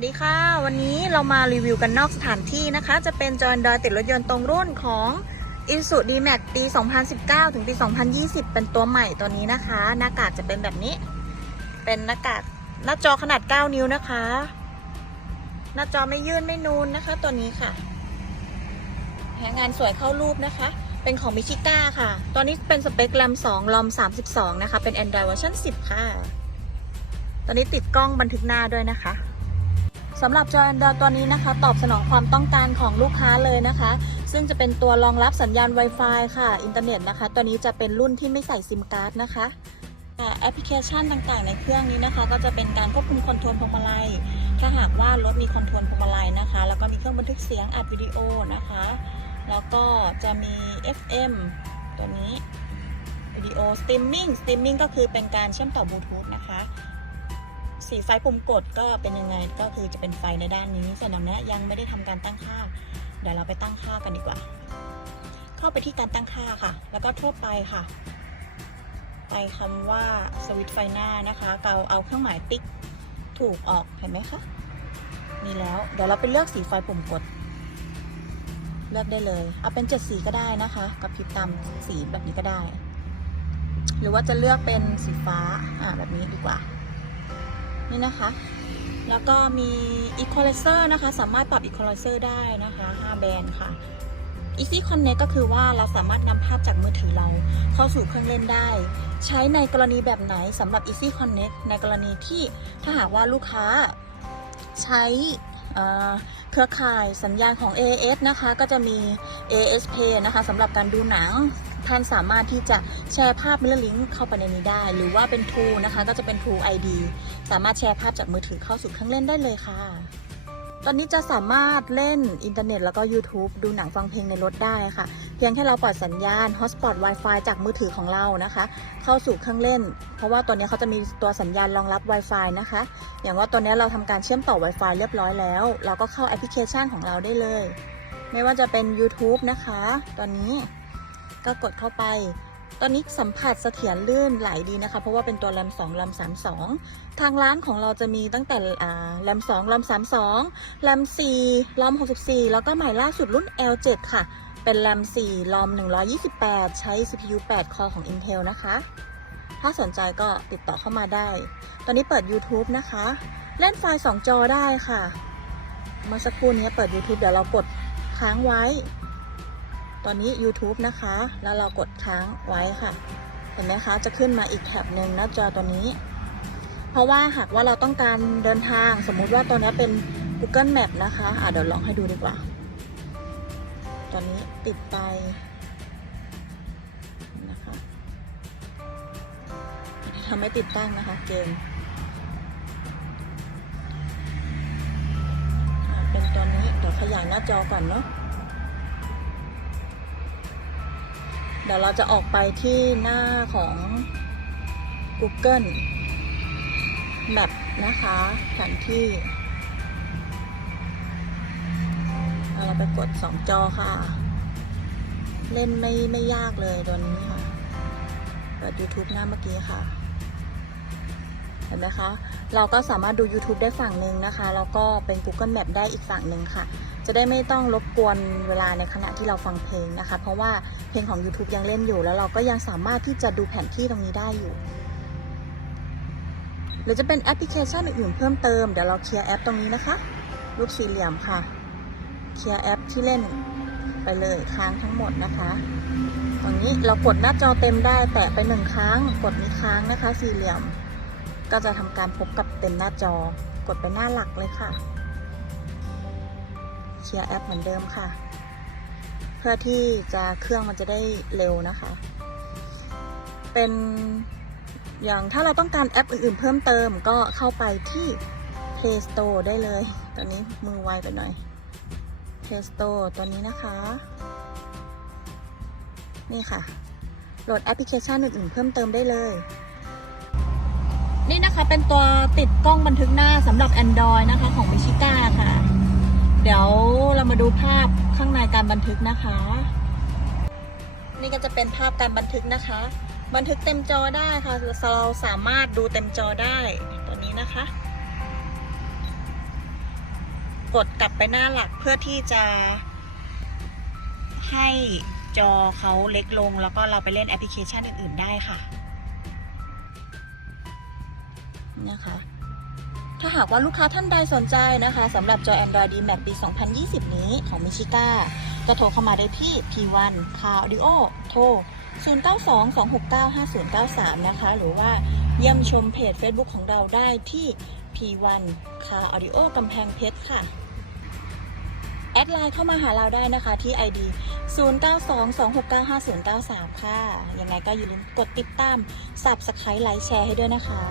วัสดีค่ะ วันนี้เรามารีวิวกันนอกสถานที่นะคะ จะเป็นจอ Android ติดรถยนต์ตรงรุ่นของ i s u d m a x ปี 2019 ถึงปี 2020 เป็นตัวใหม่ตัวนี้นะคะ หน้ากากจะเป็นแบบนี้ เป็นหน้ากากหน้าจอขนาด 9 นิ้วนะคะ หน้าจอไม่ยื่นไม่นูนนะคะ ตัวนี้ค่ะแผงงานสวยเข้ารูปนะคะ เป็นของมิชิก้าค่ะ ตัวนี้เป็นสเปคแรม 2 ลอม 32 นะคะ เป็น Android เวอร์ชัน10 ค่ะ ตอนนี้ติดกล้องบันทึกหน้าด้วยนะคะ สำหรับจอ Android ตัวนี้นะคะ ตอบสนองความต้องการของลูกค้าเลยนะคะ ซึ่งจะเป็นตัวรองรับสัญญาณ Wi-Fi ค่ะอินเทอร์เน็ตนะคะ ตัวนี้จะเป็นรุ่นที่ไม่ใส่ซิมการ์ดนะคะแอปพลิเคชันต่างๆ ในเครื่องนี้นะคะ ก็จะเป็นการควบคุมคอนโทรลพวงมาลัย ถ้าหากว่ารถมีคอนโทรลพวงมาลัยนะคะ แล้วก็มีเครื่องบันทึกเสียงอัดวิดีโอนะคะ แล้วก็จะมี FM ตัวนี้วิดีโอสตรีมมิ่งสตรีมมิ่งก็คือเป็นการเชื่อมต่อบลูทูธนะคะ สีไฟปุ่มกดก็เป็นยังไงก็คือจะเป็นไฟในด้านนี้ส่วนอันนี้ยังไม่ได้ทำการตั้งค่า เดี๋ยวเราไปตั้งค่ากันดีกว่า เข้าไปที่การตั้งค่าค่ะ แล้วก็ทั่วไปค่ะ ไปคำว่าสวิตช์ไฟหน้านะคะเราเอาเครื่องหมายติ๊กถูกออกเห็นไหมคะมีแล้วเดี๋ยวเราไปเลือกสีไฟปุ่มกด เลือกได้เลย เอาเป็นเจ็ดสีก็ได้นะคะกับพริบตามสีแบบนี้ก็ได้ หรือว่าจะเลือกเป็นสีฟ้าอ่าแบบนี้ดีกว่า นี่นะคะ แล้วก็มี Equalizer นะคะ สามารถปรับ Equalizer ได้นะคะ 5 แบนด์ค่ะ Easy Connect ก็คือว่าเราสามารถนำภาพจากมือถือเราเข้าสู่เครื่องเล่นได้ ใช้ในกรณีแบบไหนสำหรับ Easy Connect ในกรณีที่ถ้าหากว่าลูกค้าใช้เอ่อเครือข่ายสัญญาณของ AAS นะคะ ก็จะมี AAS Play นะคะสำหรับการดูหนัง ท่านสามารถที่จะแชร์ภาพ Mirror Link เข้าไปในนี้ได้ หรือว่าเป็น True นะคะ ก็จะเป็น True ID สามารถแชร์ภาพจากมือถือเข้าสู่เครื่องเล่นได้เลยค่ะ ตอนนี้จะสามารถเล่นอินเทอร์เน็ตแล้วก็ YouTube ดูหนังฟังเพลงในรถได้ค่ะ เพียงแค่เราปล่อยสัญญาณ Hotspot Wi-Fi จากมือถือของเรานะคะ เข้าสู่เครื่องเล่น เพราะว่าตัวนี้เขาจะมีตัวสัญญาณรองรับ Wi-Fi นะคะ อย่างว่าตัวนี้เราทำการเชื่อมต่อ Wi-Fi เรียบร้อยแล้ว เราก็เข้าแอปพลิเคชันของเราได้เลย ไม่ว่าจะเป็น YouTube นะคะ ตอนนี้ ก็กดเข้าไป ตอนนี้สัมผัสเสถียรลื่นไหลดีนะคะ เพราะว่าเป็นตัวแรม2แรม32 ทางร้านของเราจะมีตั้งแต่อ่าแรม2แรม32แรม4รอม64 แล้วก็ใหม่ล่าสุดรุ่น L7 ค่ะ เป็นแรม4รอม128 ใช้ CPU 8 คอของ Intel นะคะ ถ้าสนใจก็ติดต่อเข้ามาได้ ตอนนี้เปิด YouTube นะคะ เล่นไฟล์ 2 จอได้ค่ะมื่อสักครู่นี้เปิด YouTube เดี๋ยวเรากดค้างไว้ ตอนนี้ YouTube นะคะ แล้วเรากดค้างไว้ค่ะ เห็นไหมคะ จะขึ้นมาอีกแท็บหนึ่งหน้าจอตัวนี้ เพราะว่าหากว่าเราต้องการเดินทางสมมุติว่าตัวนี้เป็น Google Map นะคะอะเดี๋ยวลองให้ดูดีกว่า ตอนนี้ปิดไปนะคะทำไม่ติดตั้งนะคะเกมเป็นตัวนี้เดี๋ยวขยายหน้าจอก่อนเนาะ เดี๋ยวเราจะออกไปที่หน้าของ Google Map นะคะแผนที่ เราไปกด 2 จอค่ะ เล่นไม่ไม่ยากเลยตัวนี้ค่ะเปิด YouTube หน้าเมื่อกี้ค่ะ เห็นไหมคะ เราก็สามารถดู YouTube ได้ฝั่งหนึ่งนะคะ แล้วก็เป็น Google Map ได้อีกฝั่งหนึ่งค่ะ จะได้ไม่ต้องรบกวนเวลาในขณะที่เราฟังเพลงนะคะ เพราะว่าเพลงของ YouTube ยังเล่นอยู่ แล้วเราก็ยังสามารถที่จะดูแผนที่ตรงนี้ได้อยู่ หรือจะเป็นแอปพลิเคชันอื่นๆเพิ่มเติม เดี๋ยวเราเคลียร์แอปตรงนี้นะคะ รูปสี่เหลี่ยมค่ะ เคลียร์แอปที่เล่นไปเลยค้างทั้งหมดนะคะตรงนี้เรากดหน้าจอเต็มได้แตะไปหนึ่งครั้ง กดนี้ค้างนะคะ สี่เหลี่ยม ก็จะทำการพบกับเต็มหน้าจอกดไปหน้าหลักเลยค่ะเคียร์แอปเหมือนเดิมค่ะ เพื่อที่จะเครื่องมันจะได้เร็วนะคะ เป็นอย่างถ้าเราต้องการแอปอื่นๆ เพิ่มเติมก็เข้าไปที่ Play Store ได้เลย ตอนนี้มือไวไปหน่อย Play Store ตัวนี้นะคะ นี่ค่ะ โหลดแอปพลิเคชันอื่นๆ เพิ่มเติมได้เลย นี่นะคะเป็นตัวติดกล้องบันทึกหน้าสำหรับ Android นะคะของมิชิก้าค่ะ เดี๋ยวเรามาดูภาพข้างในการบันทึกนะคะ นี่ก็จะเป็นภาพการบันทึกนะคะ บันทึกเต็มจอได้ค่ะเราสามารถดูเต็มจอได้ตัวนี้นะคะ กดกลับไปหน้าหลักเพื่อที่จะ ให้จอเขาเล็กลง แล้วก็เราไปเล่นแอปพลิเคชันอื่น ๆ ได้ค่ะ นะคะ ถ้าหากว่าลูกค้าท่านใดสนใจนะคะสำหรับจอ Android D Max ปี 2020 นี้ของมิชิก้าก็โทรเข้ามาได้ที่ P1 Car Audio โทร 0922695093 นะคะ หรือว่าเยี่ยมชมเพจ Facebook ของเราได้ที่ P1 Car Audio กำแพงเพชรค่ะแอดไลน์เข้ามาหาเราได้นะคะที่ ID 0922695093 ค่ะ ยังไงก็อย่าลืมกดติดตาม Subscribe ไลค์แชร์ให้ด้วยนะคะ